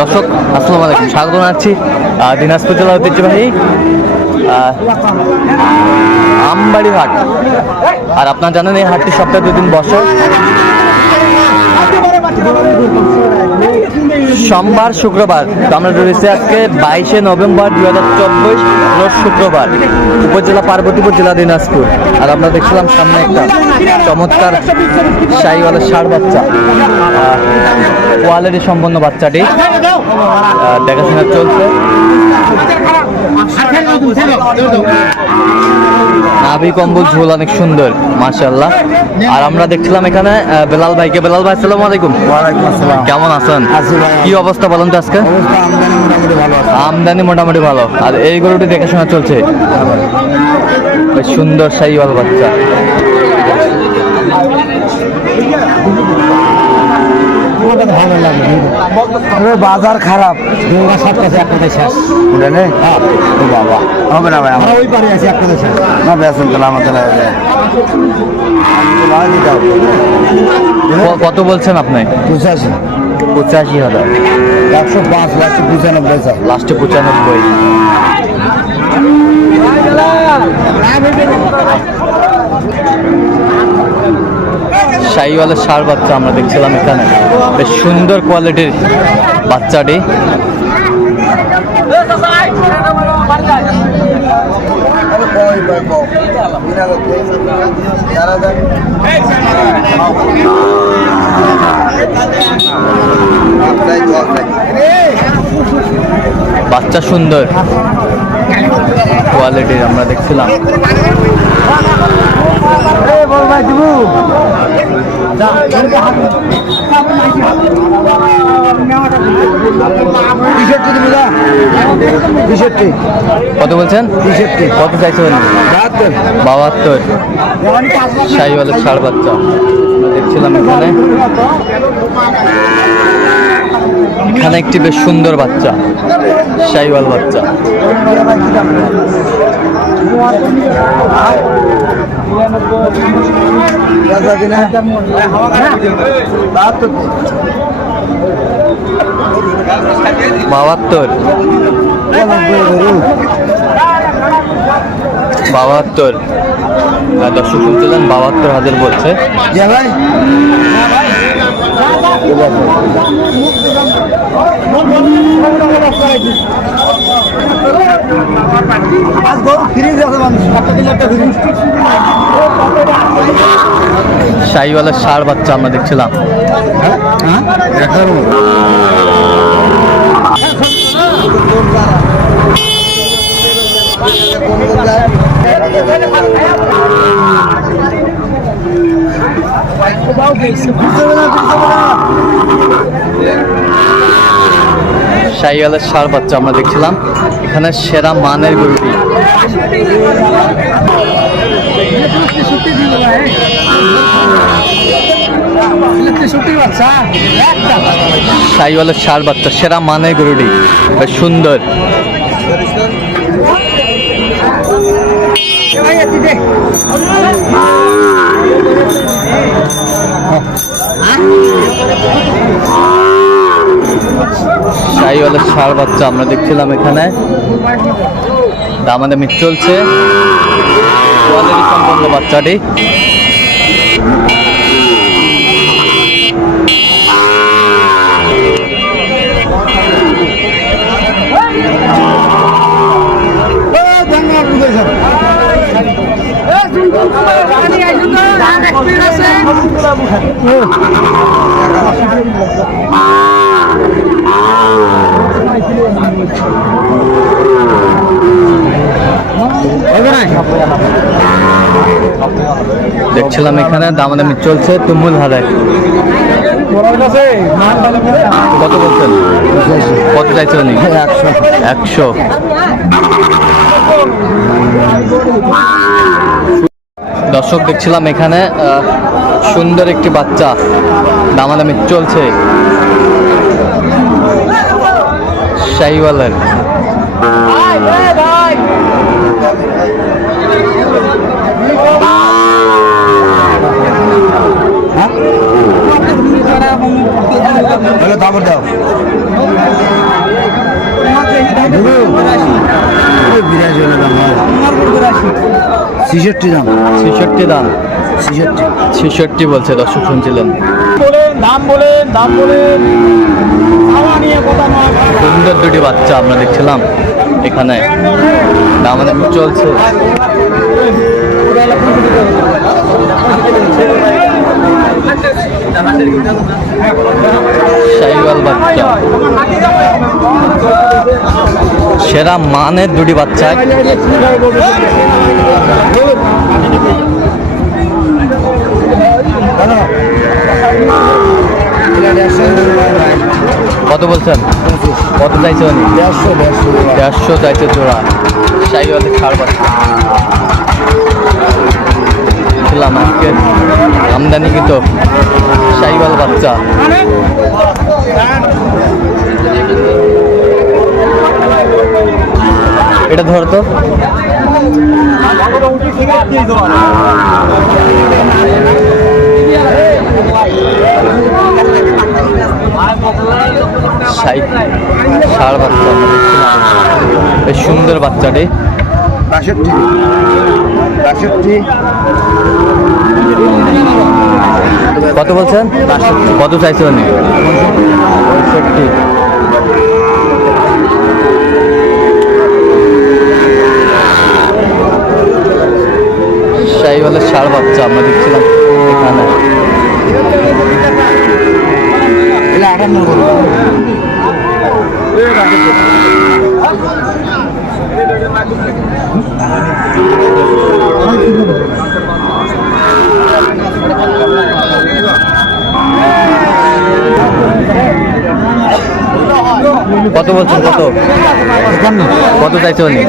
দর্শক, আসসালামু আলাইকুম। স্বাগত জানাচ্ছি দিনাজপুর জেলার ঐতিহ্যবাহী আমবাড়ি হাট। আর আপনার জানেন এই হাটটি সপ্তাহে দুদিন বসে। সোমবার শুক্রবার আমরা রয়েছে আজকে বাইশে নভেম্বর দু হাজার চব্বিশ শুক্রবার, উপজেলা পার্বতীপুর জেলা দিনাজপুর। আর আমরা দেখছিলাম সামনে একটা চমৎকার শাহিওয়ালের ষাড় বাচ্চা কোয়ালিটি সম্পন্ন বাচ্চাটি দেখাশোনা চলছে। নাভি কম্বল ঝোল অনেক সুন্দর মাশাল্লাহ আর আমরা দেখছিলাম এখানে বেলাল ভাইকে। বেলাল ভাই আসসালামু আলাইকুম। আসসালাম। কেমন আছেন? কি অবস্থা বলেন তো আজকে? আমদানি মোটামুটি ভালো আর এই গরুটি দেখাশোনা চলছে? সুন্দর সাইওয়াল বাচ্চা। ভালো লাগে তবে বাজার খারাপ। দুর্গা সাত কাছে একটা শেষ। ওটা নেই? ও বাবা। হবে না ভাই আমরা ওই পারে আছি একটা শেষ। না বেসন তাহলে আমাদের কত বলছেন আপনি? পঁচাশি। পঁচাশি হাজার। একশো পাঁচ লাস্ট পঁচানব্বই চাই লাস্টে পঁচানব্বই। শাহিওয়ালের সার বাচ্চা আমরা দেখছিলাম এখানে। বেশ সুন্দর কোয়ালিটির বাচ্চাটি। বাচ্চা সুন্দর। কোয়ালিটির আমরা দেখছিলাম। কত বলছেন? কত চাইছেন? বাহাত্তর। শাহিওয়ালের ষাড় বাচ্চা দেখছিলাম এখানে। এখানে একটি বেশ সুন্দর বাচ্চা শাহিওয়াল বাচ্চা। বাহাত্তর। বাহাত্তর। আর দর্শক শুনছিলেন বাহাত্তর হাজার বলছে। যে ভাই। আজ গরু ফ্রিজ আছে মানুষ একটা দিলে একটা ফ্রিজ শাহিওয়ালের ষাড় বাচ্চা আমরা দেখছিলাম। হ্যাঁ? এগারো শাহিওয়ালের বাচ্চা আমরা দেখছিলাম। এখানে সেরা মানের গরুটি। শাহিওয়ালের বাচ্চা, সেরা মানের গরুটি। বেশ সুন্দর। শাহিওয়ালের ষাড় বাচ্চা আমরা দেখছিলাম এখানে। দামাদামি চলছে। কোয়ালিটি সম্পন্ন বাচ্চাটি। দেখছিলাম এখানে, দামাদামি চলছে, তুমুল হারে। কত বলছেন? কত চাইছেন উনি একশো। দর্শক, দেখছিলাম এখানে সুন্দর একটি বাচ্চা। দামাদামি চলছে। শাহিওয়ালের। দাম দাও। বিরাশি হলে দাম ছিষট্টি দাম। ছেষট্টি দাম। ছিষট্টি। ছেষট্টি বলছে দর্শক শুনছিলেন। দাম বলেন দাম বলেন। সুন্দর দুটি বাচ্চা আমরা দেখছিলাম এখানে। আমাদের চলছে। শাহিওয়াল বাচ্চা। সেরা মানের দুটি বাচ্চা। কত বলছেন? কত চাইছে উনি? দেড়শো দেড়শো চাইছে জোড়া। শাহিওয়ালের ছাড় বাচ্চা। আমদানি কিন্তু শাহিওয়াল বাচ্চা। এটা ধর তো। ষাড় বাচ্চা বেশ সুন্দর বাচ্চাটি। বাষট্টি। বাষট্টি। কত বলছেন? কত চাইছে উনি? পঁয়ষট্টি। বাচ্চা আমরা দেখছিলাম এখানে। কত বলছেন কত? কত চাইছে উনি?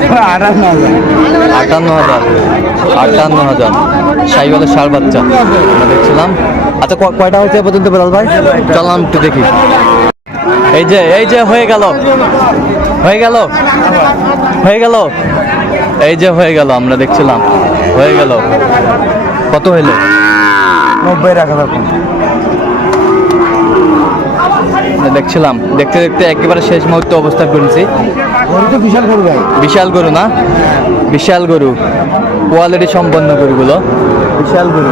আটান্ন হাজার। আটান্ন হাজার। শাহিওয়ালের ষাড় বাচ্চা। আমরা দেখছিলাম। আচ্ছা কয়টা হয়েছে পর্যন্ত বেলাল ভাই? চললাম একটু দেখি। এই যে এই যে হয়ে গেল। হয়ে গেল। হয়ে গেল। এই যে হয়ে গেল আমরা দেখছিলাম। হয়ে গেল। কত হইল? নব্বই রাখা থাকুন দেখছিলাম। দেখতে দেখতে একেবারে শেষ মুহূর্তে অবস্থা করেছি। বিশাল গরু ভাই। বিশাল গরু না? বিশাল গরু। কোয়ালিটি সম্পন্ন গরুগুলো। বিশাল গরু।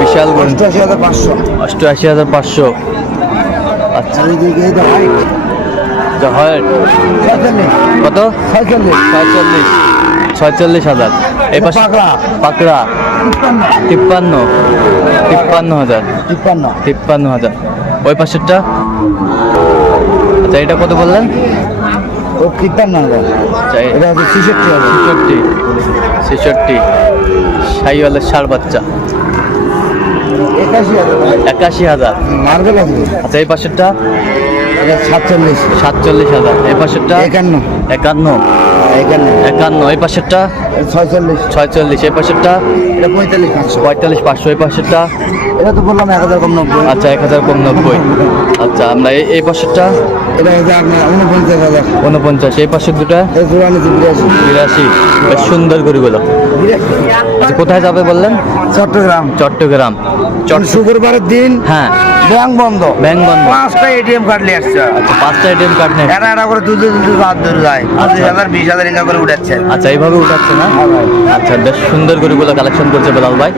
বিশাল গরু। অষ্টআশি হাজার পাঁচশো। অষ্টআশি হাজার পাঁচশো। আচ্ছা। কত? ছয়চল্লিশ। ছয়চল্লিশ। ছয়চল্লিশ হাজার। এই পাশে পাকড়া। তিপ্পান্ন। তিপ্পান্ন হাজার। তিপ্পান্ন। তিপ্পান্ন হাজার। ওই পাশেরটা? আচ্ছা এটা কত বললেন? ও তিপ্পান্ন হাজার। আচ্ছা এটা হচ্ছে ছিষট্টি ছেষট্টি। ছেষট্টি। শাহিওয়ালের ষাড় বাচ্চা। একাশি হাজার। মার্বেল আচ্ছা এই পাশেরটা? সাতচল্লিশ। সাতচল্লিশ হাজার। এই পাশেরটা? একান্ন। একান্ন। একান্ন। একান্ন এই পাশেরটা? ছয়চল্লিশ। ছয়চল্লিশ এই পাশেরটা? এটা পঁয়তাল্লিশ পাঁচশো। পঁয়তাল্লিশ পাঁচশো এই পাশেরটা? এটা তো বললাম এক হাজার কম নব্বই। আচ্ছা এক হাজার কম নব্বই। আচ্ছা আমরা এই এই পাশেরটা? এটা উনপঞ্চাশ হাজার। উনপঞ্চাশ এই পাশের দুটা? বিরাশি বেশ সুন্দর গরুগুলো। আচ্ছা কোথায় যাবে বললেন? চট্টগ্রাম। চট্টগ্রাম। চট শুক্রবারের দিন হ্যাঁ। ব্যাংক বন্ধ। ব্যাংক বন্ধ। পাঁচটা এটিএম কার্ড নিয়ে আসছে। আচ্ছা পাঁচটা এটিএম কার্ড নেই এটা এটা করে দুধে দুধে হাত ধরে যায়। পঁচিশ হাজার বিশ হাজার ইনকাম করে উঠাচ্ছে। আচ্ছা এইভাবে উঠাচ্ছে না? আচ্ছা বেশ সুন্দর গরুগুলো কালেকশন করছে বেলাল ভাই।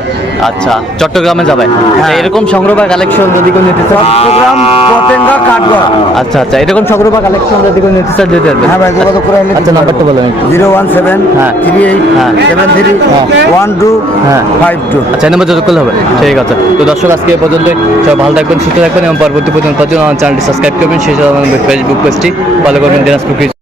আচ্ছা চট্টগ্রামে যাবে। আচ্ছা, এরকম সংগ্রহ বা কালেকশন যদি কেউ নিতে চান চট্টগ্রাম পতেঙ্গা কাঠগড়। আচ্ছা আচ্ছা এরকম সংগ্রহ বা কালেকশন যদি কেউ নিতে চান পারবেন হ্যাঁ ভাই যোগাযোগ করে আচ্ছা নাম্বারটা বলুন জিরো ওয়ান সেভেন হ্যাঁ। থ্রি এইট হ্যাঁ। সেভেন থ্রি হ্যাঁ। ওয়ান টু হ্যাঁ। ফাইভ টু আচ্ছা নম্বর যোগাযোগ করলে হবে। ঠিক আছে। তো দর্শক আজকে এ পর্যন্ত সব ভালো থাকবেন সুস্থ থাকবেন এবং পরবর্তী পর্যন্ত আমার চ্যানেলটি সাবস্ক্রাইব করবেন। সেই সাথে আমাদের ফেসবুক পেজটি ফলো করবেন। দিনাজপুর